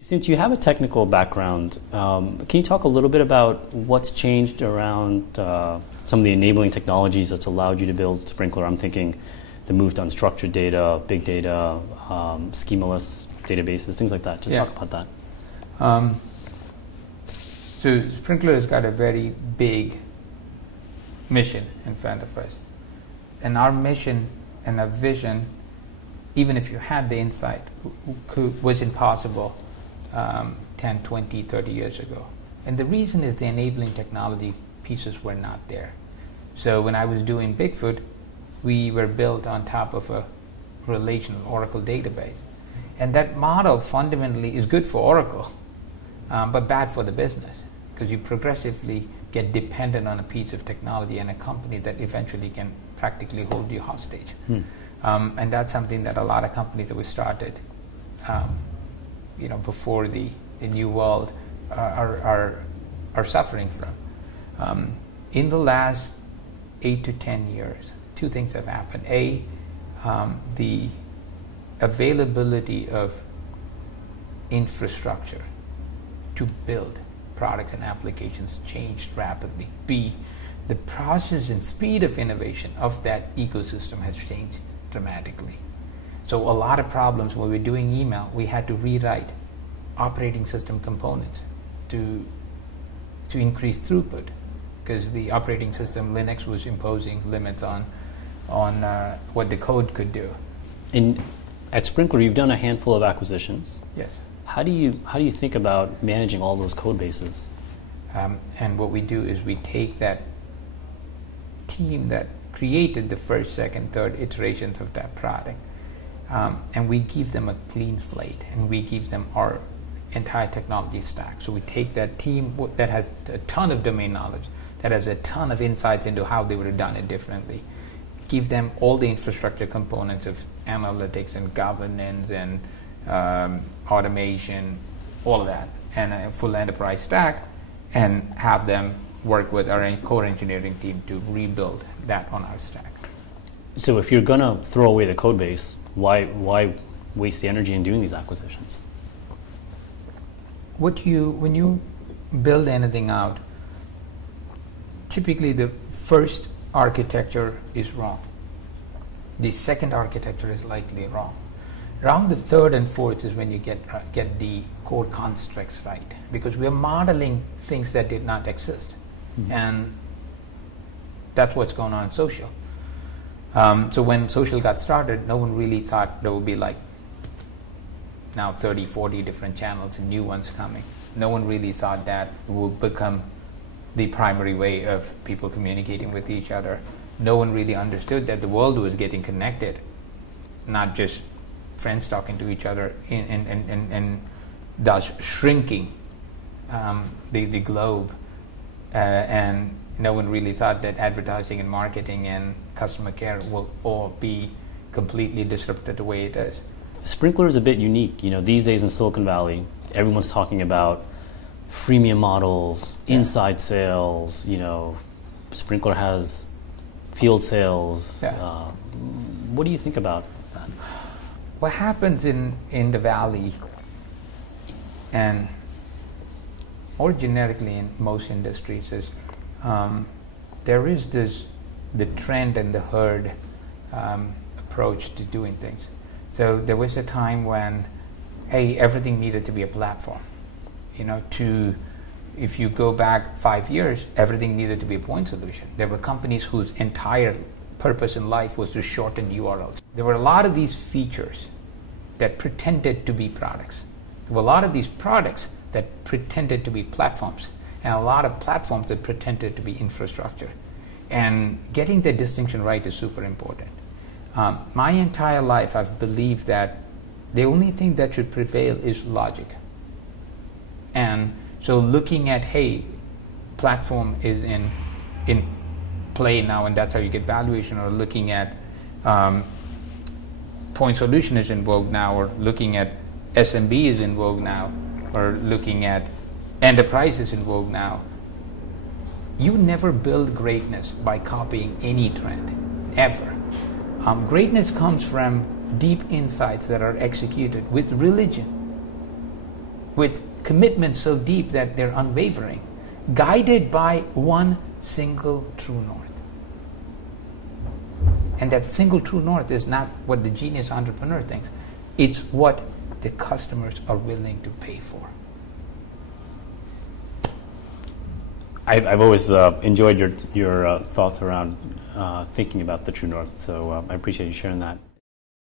Since you have a technical background, can you talk a little bit about what's changed around some of the enabling technologies that's allowed you to build Sprinklr? I'm thinking the move to unstructured data, big data, schemaless databases, things like that. Just talk about that. So Sprinklr has got a very big mission in front of us. And our mission and our vision, even if you had the insight, was impossible 10, 20, 30 years ago. And the reason is the enabling technology pieces were not there. So when I was doing Bigfoot, we were built on top of a relational Oracle database. And that model fundamentally is good for Oracle, but bad for the business, because you progressively get dependent on a piece of technology and a company that eventually can practically hold you hostage. And that's something that a lot of companies that we started before the new world are suffering from. In the last 8 to 10 years, two things have happened. The availability of infrastructure to build products and applications changed rapidly. B, the process and speed of innovation of that ecosystem has changed dramatically. So a lot of problems when we're doing email, we had to rewrite operating system components to increase throughput, because the operating system Linux was imposing limits on what the code could do. At Sprinklr, you've done a handful of acquisitions. Yes. How do you think about managing all those code bases? And what we do is we take that team that created the first, second, third iterations of that product, and we give them a clean slate, and we give them our entire technology stack. So we take that team that has a ton of domain knowledge, that has a ton of insights into how they would have done it differently, give them all the infrastructure components of analytics and governance and automation, all of that, and a full enterprise stack, and have them work with our core engineering team to rebuild that on our stack. So if you're going to throw away the code base, why waste the energy in doing these acquisitions? When you build anything out, typically the first architecture is wrong. The second architecture is likely wrong. Around the third and fourth is when you get the core constructs right, because we are modeling things that did not exist. And that's what's going on in social. So when social got started, no one really thought there would be like now 30, 40 different channels and new ones coming. No one really thought that would become the primary way of people communicating with each other. No one really understood that the world was getting connected, not just friends talking to each other, and thus shrinking the globe. And no one really thought that advertising and marketing and customer care will all be completely disrupted the way it is. Sprinklr is a bit unique. These days in Silicon Valley, everyone's talking about freemium models, inside sales. Sprinklr has field sales. What do you think about that? What happens in the Valley, and more generically in most industries, is there is the trend and the herd approach to doing things. So there was a time when, everything needed to be a platform. If you go back 5 years, everything needed to be a point solution. There were companies whose entire purpose in life was to shorten URLs. There were a lot of these features that pretended to be products. There were a lot of these products that pretended to be platforms, and a lot of platforms that pretended to be infrastructure. And getting the distinction right is super important. My entire life, I've believed that the only thing that should prevail is logic. And so looking at, platform is in play now, and that's how you get valuation, or looking at point solution is in vogue now, or looking at SMB is in vogue now, or looking at enterprise is in vogue now. You never build greatness by copying any trend, ever. Greatness comes from deep insights that are executed with religion. with commitment so deep that they're unwavering, guided by one single true north. And that single true north is not what the genius entrepreneur thinks. It's what the customers are willing to pay for. I've always enjoyed your thoughts around thinking about the true north, so I appreciate you sharing that.